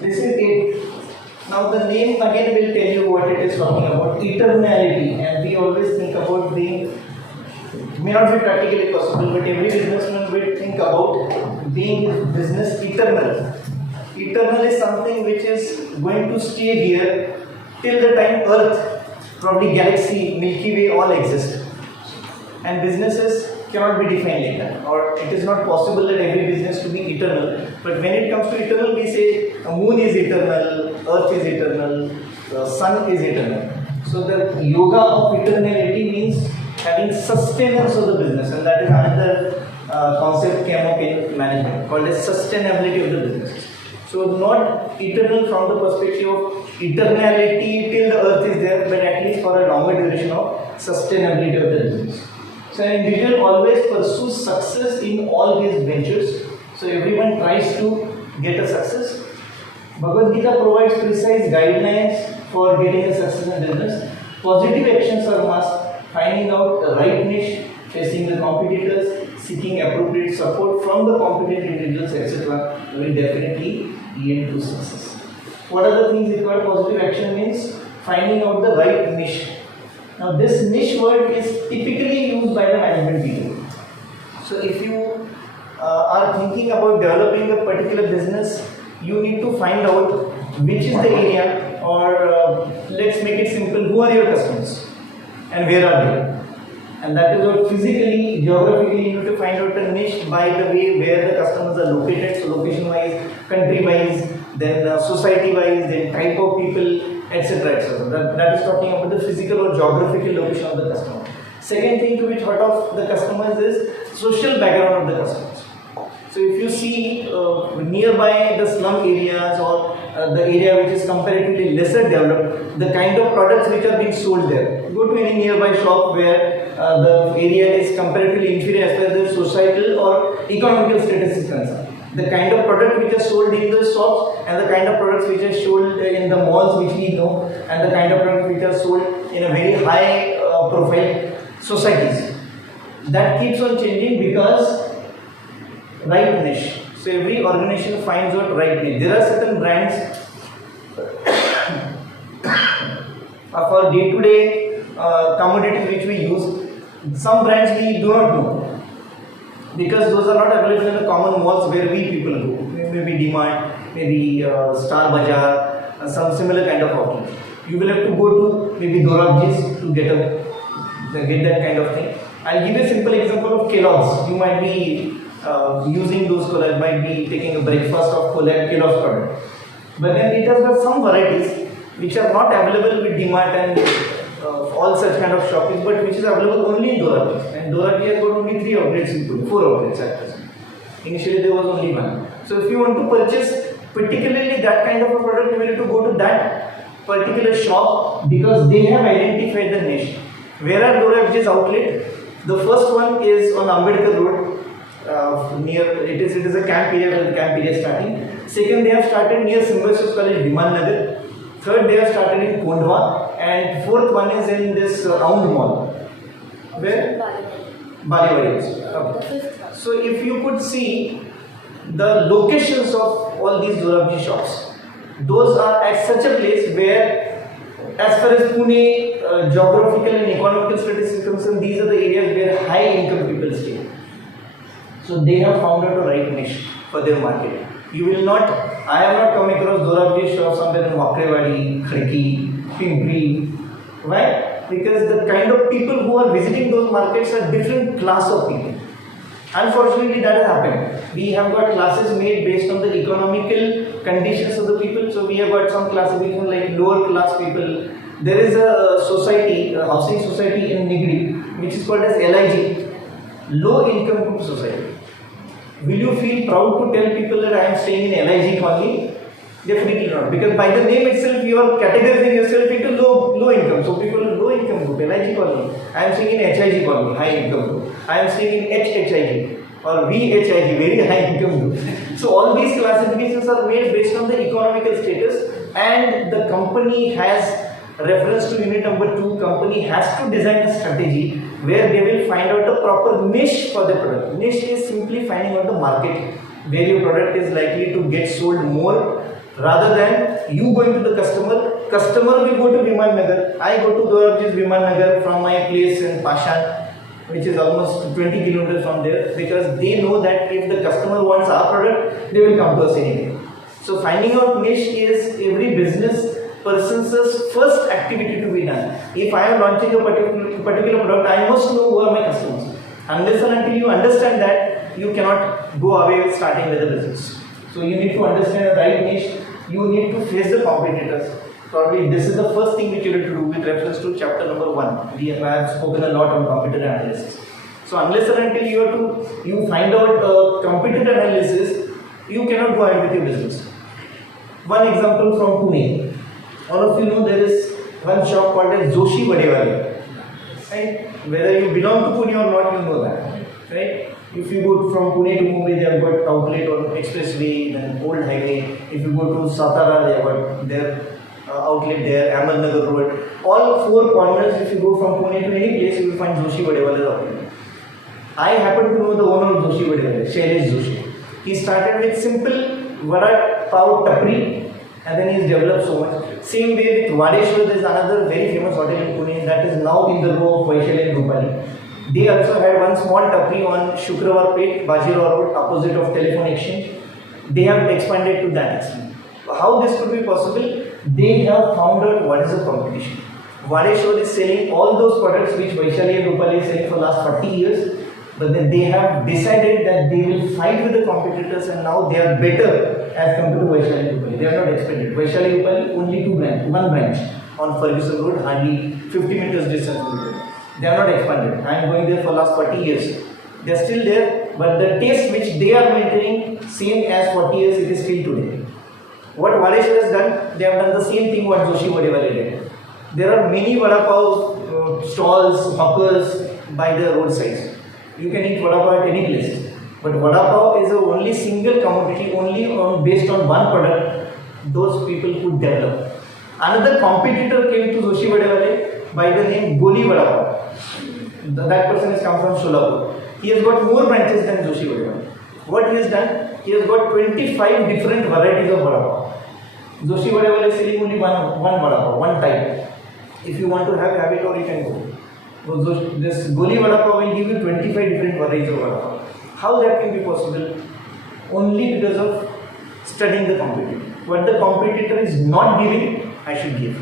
This is it. Now the name again will tell you what it is talking about, eternality, and we always think about being, it may not be practically possible, but every businessman will think about being his business eternal. Eternal is something which is going to stay here till the time Earth, probably galaxy, Milky Way all exist. And businesses cannot be defined like that, or it is not possible that every business to be eternal. But when it comes to eternal, we say a moon is eternal, earth is eternal, the sun is eternal. So the yoga of eternality means having sustenance of the business, and that is another concept came up in management called as sustainability of the business. So not eternal from the perspective of eternality till the earth is there, but at least for a longer duration of sustainability of the business. So an individual always pursues success in all his ventures. So everyone tries to get a success. Bhagavad Gita provides precise guidelines for getting a success in business. Positive actions are must. Finding out the right niche, facing the competitors, seeking appropriate support from the competent individuals, etc. will definitely lead to success. What are the things required? Positive action means finding out the right niche. Now this niche word is typically used by the management people. So if you are thinking about developing a particular business, you need to find out which is the area, or let's make it simple, who are your customers and where are they? And that is what physically, geographically you need to find out a niche by the way where the customers are located, so location wise, country wise, then society wise, then type of people, etc. etc. That is talking about the physical or geographical location of the customer. Second thing to be thought of the customers is social background of the customers. So if you see nearby the slum areas or the area which is comparatively lesser developed, the kind of products which are being sold there. Go to any nearby shop where the area is comparatively inferior as far as the societal or economical status is concerned. The kind of product which are sold in the shops and the kind of products which are sold in the malls which we know, and the kind of products which are sold in a very high profile societies. That keeps on changing because right niche. So every organization finds out right niche. There are certain brands for day-to-day commodities which we use. Some brands we do not know, because those are not available in the common malls where we people go. Maybe DMart, maybe Star Bazaar, some similar kind of outlet. You will have to go to maybe Dorabji's to get that kind of thing. I'll give you a simple example of Kellogg's. You might be using those Kellogg's, might be taking a breakfast of Kellogg's product. But then it has got some varieties which are not available with DMart and all such kind of shopping, but which is available only in Dorabji's. And Dorabji has got only 3 outlets in 4 outlets at present. Initially there was only 1. So if you want to purchase particularly that kind of a product, you will need to go to that particular shop because they have identified the niche. Where are Dorabji's outlet? The first one is on Ambedkar Road, near it is a camp area where the camp area is starting. Second, they have started near Symbiosis College, Viman Nagar. Third, they have started in Kondwa, and fourth one is in this round mall. Where? Baliwadi. Okay. So if you could see the locations of all these Dorabji shops, those are at such a place where, as far as Pune geographical and economical status is concerned, these are the areas where high income people stay. So they have found out a right niche for their market. You will not, I have not come across Dorabji shops somewhere in Wakrewadi, Khadki, Pimpri. Why? Because the kind of people who are visiting those markets are different class of people. Unfortunately, that has happened. We have got classes made based on the economical conditions of the people. So we have got some classification like lower class people. There is a society, a housing society in Nigri, which is called as LIG, Low Income Group Society. Will you feel proud to tell people that I am staying in LIG colony? Definitely not, because by the name itself you are categorizing yourself into low income. So people in low income group, LIG colony. I am staying in HIG colony, high income group. I am staying in HHIG or VHIG, very high income group. So all these classifications are made based on the economical status, and the company has reference to unit number 2. Company has to design a strategy where they will find out a proper niche for the product. Niche is simply finding out the market where your product is likely to get sold more Rather than you going to the customer will go to Viman Nagar, I go to Dorabji's Viman Nagar from my place in Pashan, which is almost 20 kilometers from there, because they know that if the customer wants our product, they will come to us anyway. So finding out niche is every business person's first activity to be done. If I am launching a particular product, I must know who are my customers. Unless and until you understand that, you cannot go away with starting with the business. So you need to understand the right niche. You need to face the competitors. Probably this is the first thing which you need to do with reference to chapter number 1. We have spoken a lot on competitor analysis. So unless and until you find out competitor analysis, you cannot go ahead with your business. One example from Pune. All of you know there is one shop called as Joshi Vadewale. Right? Whether you belong to Pune or not, you know that. Right? If you go from Pune to Mumbai, they have got outlet on expressway, then old highway. If you go to Satara, they have got their outlet there, Ahmednagar Road. All four corners, if you go from Pune to any place, you will find Joshi Vadewale's outlet. I happen to know the owner of Joshi Vadewale, Shailesh Joshi. He started with simple vada pav tapri, and then he's developed so much. Same way with Vadeshwar, there is another very famous hotel in Pune that is now in the row of Vaishali and Rupali. They also had one small tapri on Shukravar Pet, Bajirao Road, opposite of Telephone Exchange. They have expanded to that extent. How this could be possible? They have found out what is the competition. Vadeshwar is selling all those products which Vaishali and Rupali is selling for the last 40 years. But then they have decided that they will fight with the competitors, and now they are better as compared to Vaishali and Rupali. They are not expanded. Vaishali and Rupali only one branch on Ferguson Road, hardly 50 meters distance from there. They are not expanded. I am going there for the last 40 years. They are still there, but the taste which they are maintaining same as 40 years, it is still today. What Vadeshwar has done, they have done the same thing what Joshi Vadewale did. There are many vada pav stalls, hawkers by the roadsides. You can eat vada pav at any place. But vada pav is a only single commodity, based on one product, those people could develop. Another competitor came to Joshi Vadewale by the name Goli Vada Pav. That person has come from Solapur. He has got more branches than Joshi Vadewale. What he has done? He has got 25 different varieties of vada pav. Joshi Vadewale is selling only one vada pav, one type. If you want to have it, or you can go. This Goli Vada Pav will give you 25 different varieties of vada pav. How that can be possible? Only because of studying the competitor. What the competitor is not giving, I should give.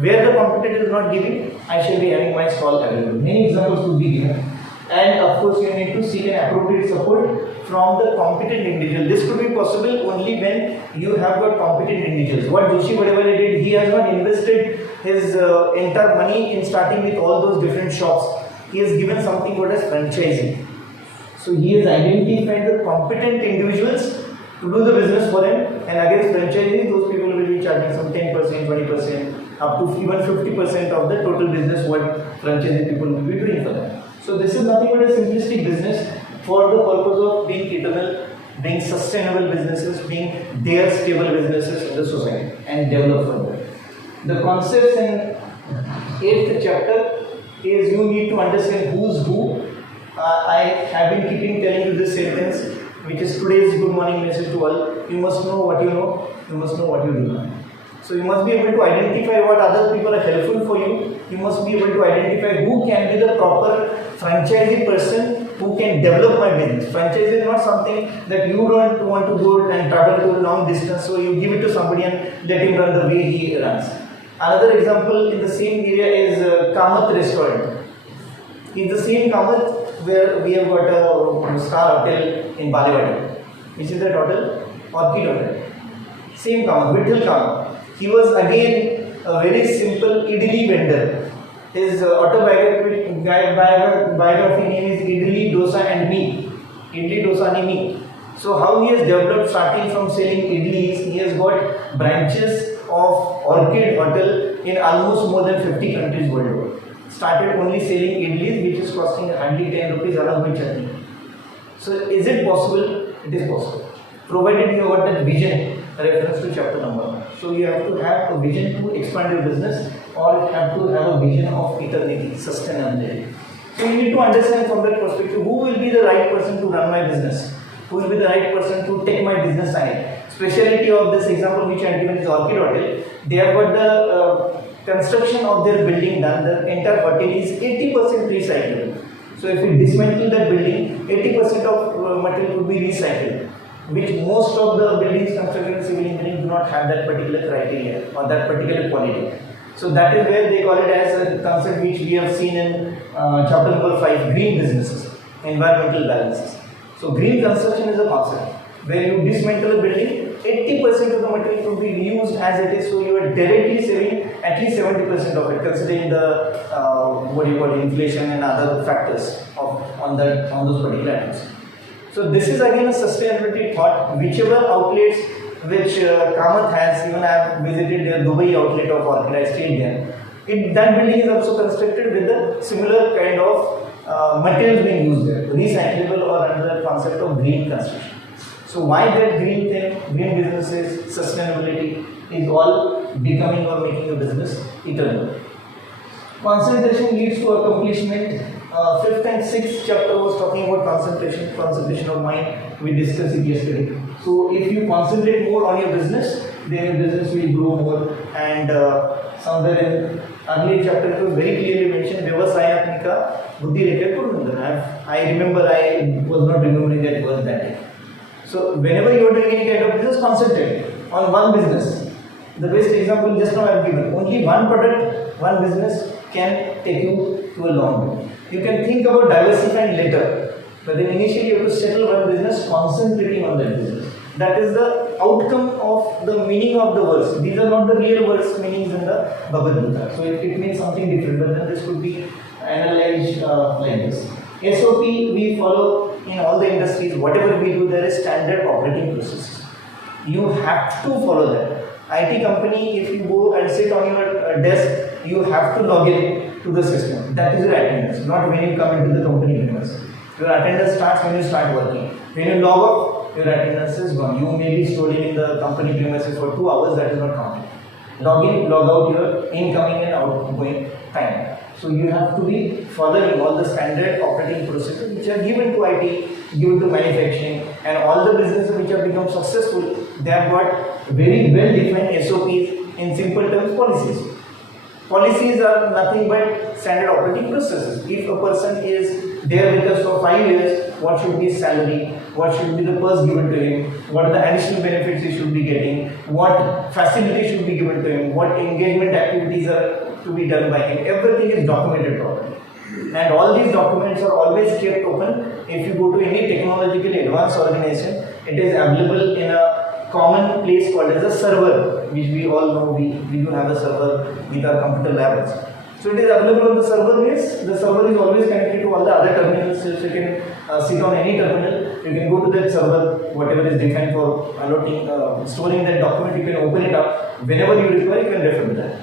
Where the competitor is not giving, I shall be having my stall available. Many examples could be given. And of course, you need to seek an appropriate support from the competent individual. This could be possible only when you have got competent individuals. What Joshi Vadewale did, he has not invested his entire money in starting with all those different shops. He has given something called as franchising. So he has identified the competent individuals to do the business for him, and against franchising, those people will be charging some 10%, 20%, up to even 50% of the total business what franchising people will be doing for them. So this is nothing but a simplistic business for the purpose of being eternal, being sustainable businesses, being their stable businesses in the society and develop further. The concepts in 8th chapter is you need to understand who's who. I have been keeping telling you this sentence, which is today's good morning message to all. You must know what you know, you must know what you do not. So you must be able to identify what other people are helpful for you. You must be able to identify who can be the proper franchisee person who can develop my business. Franchise is not something that you don't want to go and travel to a long distance, so you give it to somebody and let him run the way he runs. Another example in the same area is Kamath restaurant. In the same Kamath where we have got a star hotel in Balewadi. Which is that hotel? Orchid Hotel. Same Kamath, Vittal Kamath. He was again a very simple idli vendor. His autobiography name is Idli, Dosa and Me. Idli, Dosa and Me. So how he has developed, starting from selling idlis, he has got branches of Orchid Hotel in almost more than 50 countries worldwide. Started only selling idlis, which is costing hardly 10 rupees along with chutney. So is it possible? It is possible. Provided you have got that vision, reference to chapter number 1. So you have to have a vision to expand your business, or you have to have a vision of eternity, sustainability. So you need to understand from that perspective, who will be the right person to run my business? Who will be the right person to take my business ahead? speciality of this example which I am given is Orchid Hotel. They have got the construction of their building done. The entire hotel is 80% recyclable. So if we dismantle that building, 80% of material could be recycled, which most of the buildings constructed in civil engineering do not have that particular criteria or that particular quality. So that is where they call it as a concept which we have seen in chapter number 5, green businesses, environmental balances. So green construction is a concept where you dismantle a building, 80% of the material could be reused as it is, so you are directly saving at least 70% of it, considering the inflation and other factors on those particular items. So this is again a sustainability thought. Whichever outlets which Kamath has, even I have visited their Dubai outlet of Orchid, I stayed there. That building is also constructed with a similar kind of materials being used there, recyclable or under the concept of green construction. So why that green thing, green businesses, sustainability is all becoming or making a business eternal. Concentration leads to accomplishment. 5th and 6th chapter was talking about concentration of mind. We discussed it yesterday. So if you concentrate more on your business, then your business will grow more. And somewhere in earlier chapter it was very clearly mentioned, Vyavasayatmika Buddhi Rekha Kurunandana. I remember I was not remembering that verse that day. So whenever you are doing any kind of business, concentrate on one business. The best example just now I have given. Only one product, one business can take you to a long way. You can think about diversifying later, but then initially you have to settle one business, concentrating on that business. That is the outcome of the meaning of the verse. These are not the real verse meanings in the Bhagavad Gita. So it means something different, but then this could be analyzed like this. SOP we follow in all the industries. Whatever we do, there is standard operating processes. You have to follow that. IT company, if you go and sit on your desk, you have to log in to the system. That is your attendance, not when you come into the company premises. Your attendance starts when you start working. When you log off, your attendance is gone. You may be storing in the company premises for 2 hours, that is not counted. Log in, log out your incoming and outgoing time. So you have to be following all the standard operating processes which are given to IT, given to manufacturing, and all the businesses which have become successful, they have got very well defined SOPs, in simple terms, policies. Policies are nothing but standard operating processes. If a person is there with us for 5 years, what should be his salary, what should be the purse given to him, what are the additional benefits he should be getting, what facilities should be given to him, what engagement activities are to be done by him. Everything is documented properly. And all these documents are always kept open. If you go to any technologically advanced organization, it is available in a common place called as a server, which we all know. We do have a server with our computer labs. So it is available on the server base. The server is always connected to all the other terminals. So you can sit on any terminal. You can go to that server, whatever is defined for allotting, storing that document. You can open it up. Whenever you require, you can refer to that.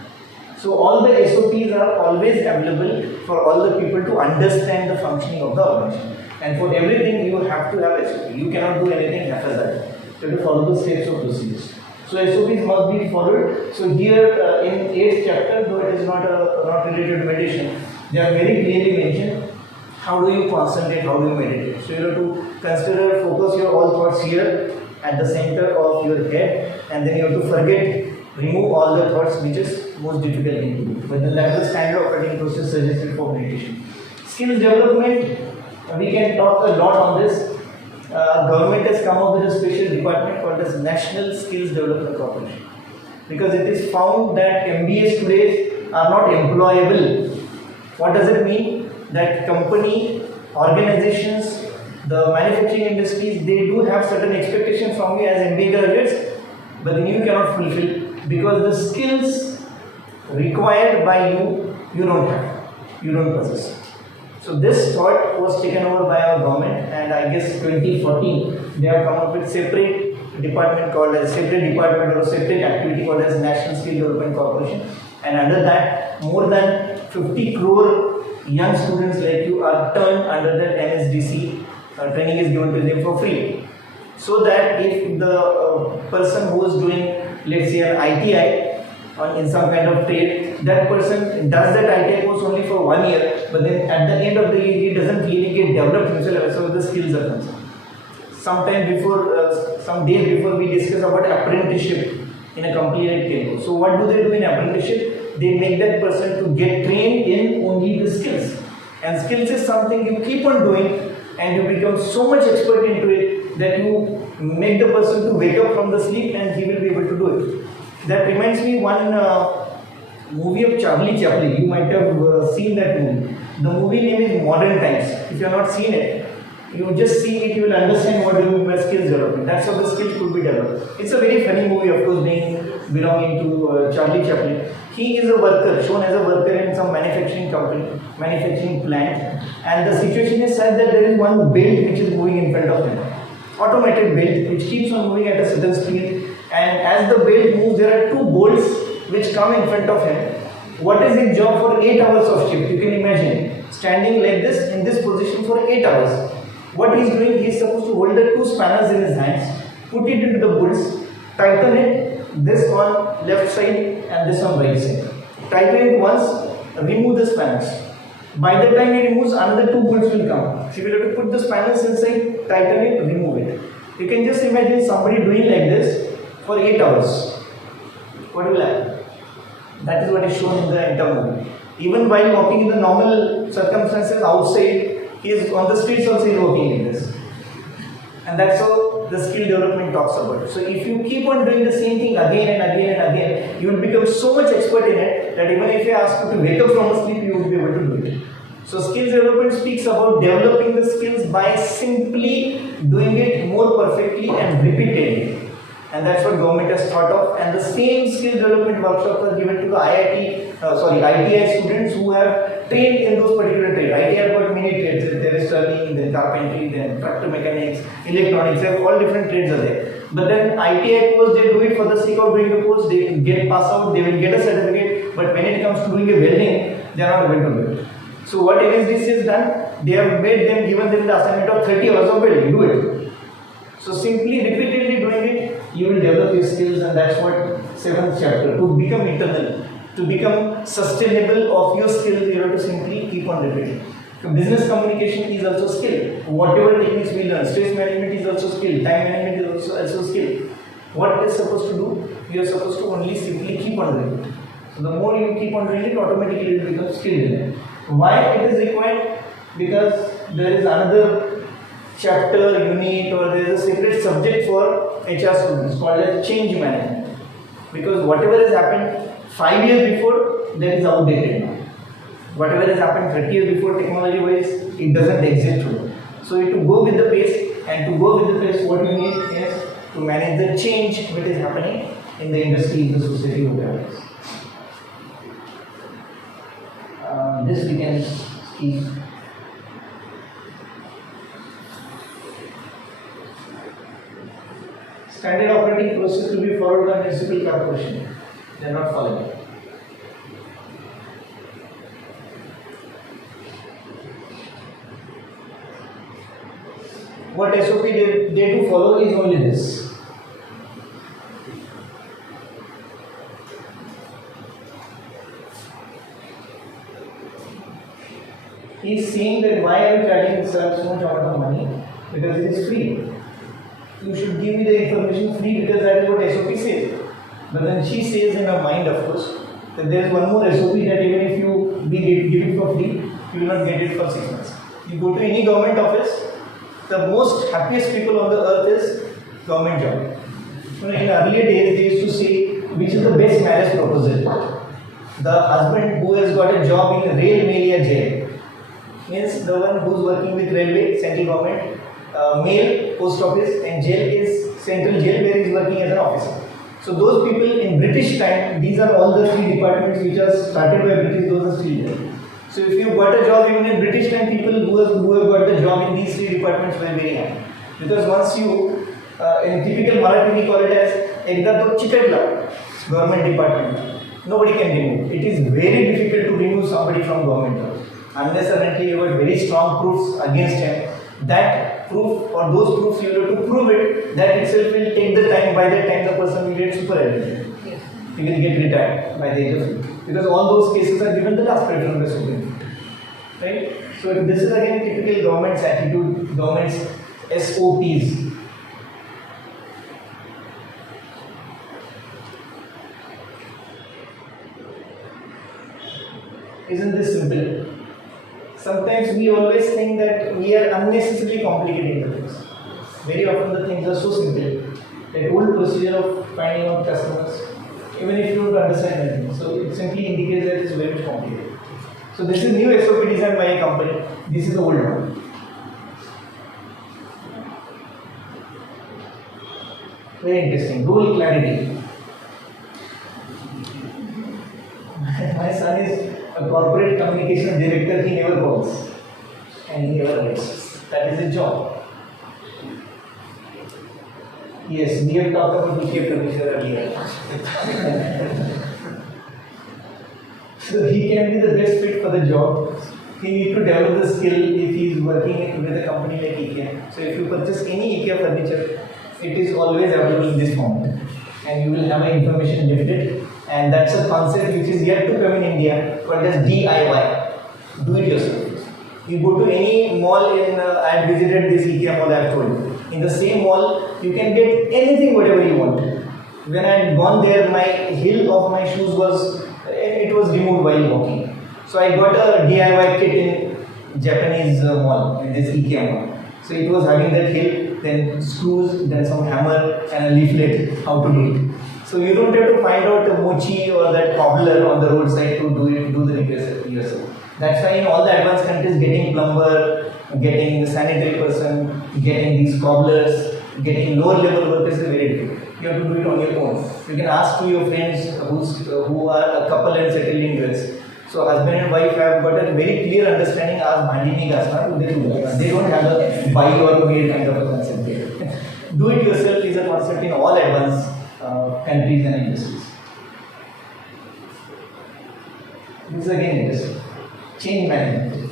So all the SOPs are always available for all the people to understand the functioning of the organization. And for everything, you have to have SOP. You cannot do anything haphazard. You have to follow the steps of procedures. So SOPs must be followed. So here in 8th chapter, though it is not related to meditation, they are very clearly mentioned. How do you concentrate? How do you meditate? So you have to consider, focus your all thoughts here at the center of your head, and then you have to remove all the thoughts which is most difficult thing to do. But then that is the standard operating process suggested for meditation. Skills development, we can talk a lot on this. Government has come up with a special department called as National Skills Development Corporation, because it is found that MBAs today are not employable. What does it mean? That company, organizations, the manufacturing industries, they do have certain expectations from you as MBA graduates, but then you cannot fulfill, because the skills required by you don't have, you don't possess. So this thought was taken over by our government, and I guess 2014 they have come up with separate department called as separate department or a separate activity called as National Skill Development Corporation, and under that more than 50 crore young students like you are turned under the NSDC. Training is given to them for free, so that if the person who is doing, let's say, an ITI in some kind of trade, that person does that ITI course only for 1 year, but then at the end of the year he doesn't really get developed himself as far as the skills are concerned. sometime before, some days before, we discussed about apprenticeship in a company like Telco. So what do they do in apprenticeship? They make that person to get trained in only the skills. And skills is something you keep on doing and you become so much expert into it that you make the person to wake up from the sleep and he will be able to do it. That reminds me one movie of Charlie Chaplin. You might have seen that movie. The movie name is Modern Times. If you have not seen it, you just see it, you will understand what you mean by skills development. That's how the skills could be developed. It's a very funny movie, of course, belonging to Charlie Chaplin. He is a worker, shown as a worker in some manufacturing company, manufacturing plant, and the situation is such that there is one belt which is moving in front of him. Automated belt which keeps on moving at a certain speed, and as the belt moves, there are two bolts which come in front of him. What is his job for 8 hours of shift? You can imagine standing like this in this position for 8 hours. What he is doing, he is supposed to hold the two spanners in his hands, put it into the bolts, tighten it, this on left side and this on right side. Tighten it once, remove the spanners. By the time he removes, another two bolts will come. So you will have to put the spanners inside, tighten it, remove it. You can just imagine somebody doing like this for 8 hours. What will happen? That is what is shown in the entire movie. Even while walking in the normal circumstances outside, he is on the streets also he is working like this. And that's how the skill development talks about. So if you keep on doing the same thing again and again and again, you will become so much expert in it that even if I ask you to wake up from sleep, you will be able to do it. So skills development speaks about developing the skills by simply doing it more perfectly and repeatedly. And that's what government has thought of. And the same skill development workshops are given to the ITI students who have trained in those particular trades. ITI have got many trades. There is turning, then carpentry, then tractor mechanics, electronics. They have all different trades are there. But then ITI course, they do it for the sake of doing the course. They get pass out, they will get a certificate. But when it comes to doing a welding, they are not able to do it. So what NSDC has done, they have given them the assignment of 30 hours of welding. Do it. So simply repeatedly doing it, you will develop your skills, and that's what 7th chapter, to become eternal, to become sustainable of your skills, you have to simply keep on repeating. So business communication is also skill. Whatever techniques we learn, stress management is also skill, time management is also skill. What is supposed to do? You are supposed to only simply keep on doing it. So the more you keep on doing it, automatically it will become skilled. Why it is required? Because there is another chapter, unit, or there is a separate subject for HR students called as change management. Because whatever has happened 5 years before, that is outdated now. Whatever has happened 30 years before, technology wise, it doesn't exist today. So to go with the pace, and to go with the pace, what you need is to manage the change which is happening in the industry, in the society, whatever. This we can keep. Standard operating process to be followed by municipal corporation. They are not following. What SOP they do follow is only this. He is saying that why are you charging so much amount of money? Because it is free. You should give me the information free because that is what SOP says. But then she says in her mind, of course, that there is one more SOP that even if you give it for free, you will not get it for 6 months. You go to any government office, the most happiest people on the earth is government job. So in earlier days, they used to say which is the best marriage proposal. The husband who has got a job in Rail Mail Jail, means the one who is working with railway, central government, mail, post office, and jail is central jail where he is working as an officer. So those people in British time, these are all the 3 departments which are started by British, those are still there. So if you got a job even in British time, people who have got the job in these 3 departments were very happy. Because once you, in typical Marathi we call it as ekda to chikadla, government department, nobody can remove. It is very difficult to remove somebody from government job. Unless and until you have very strong proofs against him, that proof or those proofs you have to prove it, that itself will take the time. By that time the person will get super educated. Yes. He will get retired by the age of 50. Because all those cases are given the last preference by Supreme Court. Right? So this is again typical government's attitude, government's SOPs. Isn't this simple? Sometimes we always think that we are unnecessarily complicating the things. Very often the things are so simple. That old procedure of finding out customers, even if you don't understand anything. So it simply indicates that it's very much complicated. So this is new SOP designed by a company. This is the old one. Very interesting. Role clarity. My son is a corporate communication director. He never calls and he never writes. That is his job. Yes, we have talked about Adhyay earlier. So he can be the best fit for the job. He needs to develop the skill if he is working with a company like IKEA. So if you purchase any IKEA furniture, it is always available in this format. And you will have an information lifted. And that's a concept which is yet to come in India, called as DIY. Do it yourself. You go to any mall I have visited this IKEA mall I have told you. In the same mall, you can get anything, whatever you want. When I had gone there, my heel of my shoes was removed while walking. So I got a DIY kit in Japanese mall, in this IKEA mall. So it was having that heel, then screws, then some hammer and a leaflet how to do it. So you don't have to find out the mochi or that cobbler on the roadside to do the repair yourself. That's why in all the advanced countries, getting plumber, getting the sanitary person, getting these cobblers, getting lower level workers is very difficult. You have to do it on your own. You can ask to your friends who are a couple and settled in US. So husband and wife have got a very clear understanding. Ask bhandi nahi ghasna, they don't have a buy or made kind of a concept here. Do it yourself is a concept in all advanced countries and industries. This is again interesting. Change management.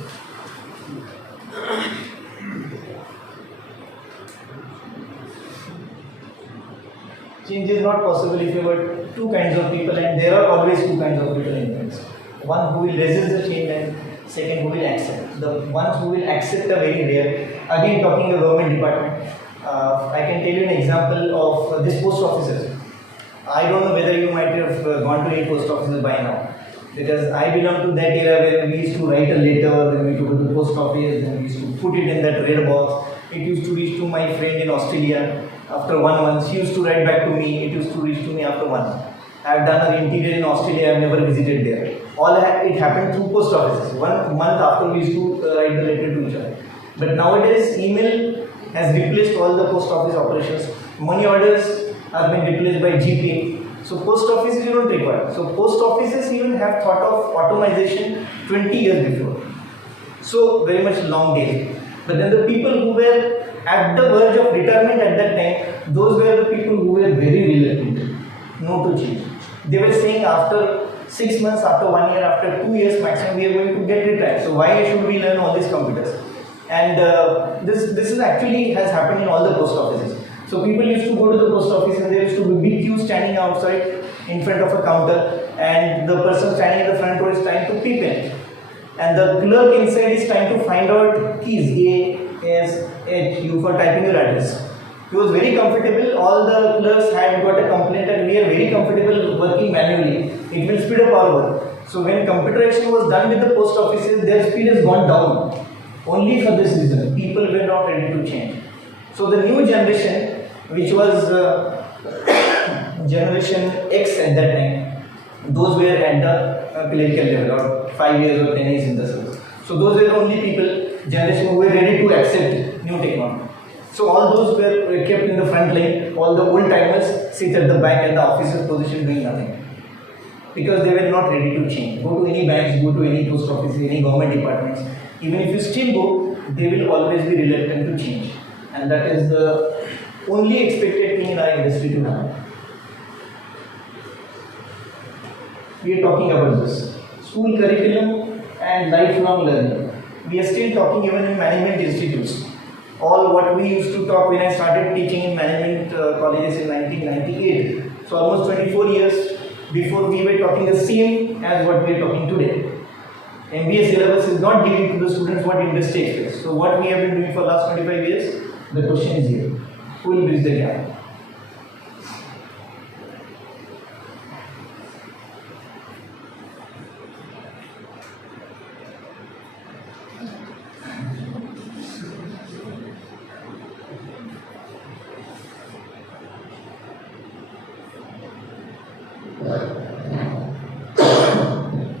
Change is not possible if you have two kinds of people, and there are always two kinds of people in things. One who will resist the change and second who will accept. The ones who will accept are very rare. Again, talking the government department, I can tell you an example of this post offices. I don't know whether you might have gone to any post offices by now. Because I belong to that era where we used to write a letter, then we used to go to the post office, then we used to put it in that red box. It used to reach to my friend in Australia after 1 month. She used to write back to me. It used to reach to me after 1 month. I have done an interior in Australia. I have never visited there. It happened through post offices. 1 month after we used to write the letter to each other. But nowadays, email has replaced all the post office operations. Money orders have been replaced by GPay. So post offices you don't require. So post offices even have thought of automation 20 years before. So very much long days. But then the people who were at the verge of retirement at that time, those were the people who were very reluctant, no to change. They were saying after 6 months, after 1 year, after 2 years maximum, we are going to get retired. So why should we learn all these computers? And this is actually has happened in all the post offices. So people used to go to the post office and there used to be big queue standing outside in front of a counter, and the person standing at the front door is trying to peep in. And the clerk inside is trying to find out keys A, S, H, U for typing your address. He was very comfortable. All the clerks had got a complaint that we are very comfortable working manually. It will speed up our work. So when computerization was done with the post offices, their speed has gone down. Only for this reason, people were not ready to change. So the new generation, which was generation X at that time, those were at the clerical level, or 5 years or 10 years in the service. So those were the only people, generation who were ready to accept new technology. So all those were kept in the front line. All the old timers sit at the back at the officer's position doing nothing, because they were not ready to change. Go to any banks, go to any post office, any government departments. Even if you still go, they will always be reluctant to change, and that is the only expected thing in our industry to happen. We are talking about this school curriculum and lifelong learning. We are still talking even in management institutes. All what we used to talk when I started teaching in management colleges in 1998. So almost 24 years before, we were talking the same as what we are talking today. MBA syllabus is not giving to the students what industry expects. So what we have been doing for the last 25 years, the question is here. Who will bridge the gap?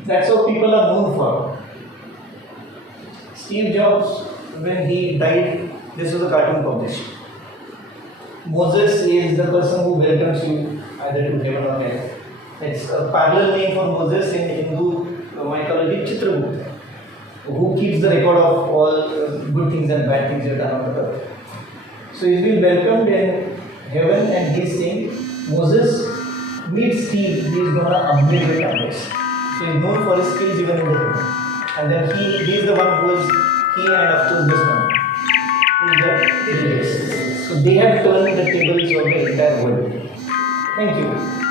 That's what people are known for. Steve Jobs, when he died, this was a cartoon published. Moses is the person who welcomes you either to heaven or hell. It's a parallel name for Moses in Hindu mythology, Chitragupta, who keeps the record of all good things and bad things you've done on the earth. So he's been welcomed in heaven and he's saying, Moses, meet Steve, he is going to upgrade your numbers. So he's known for his skills even in the heaven. And then he is the one who is, he and of course this one, who is the delegates. So they have turned the tables of the entire world. Thank you.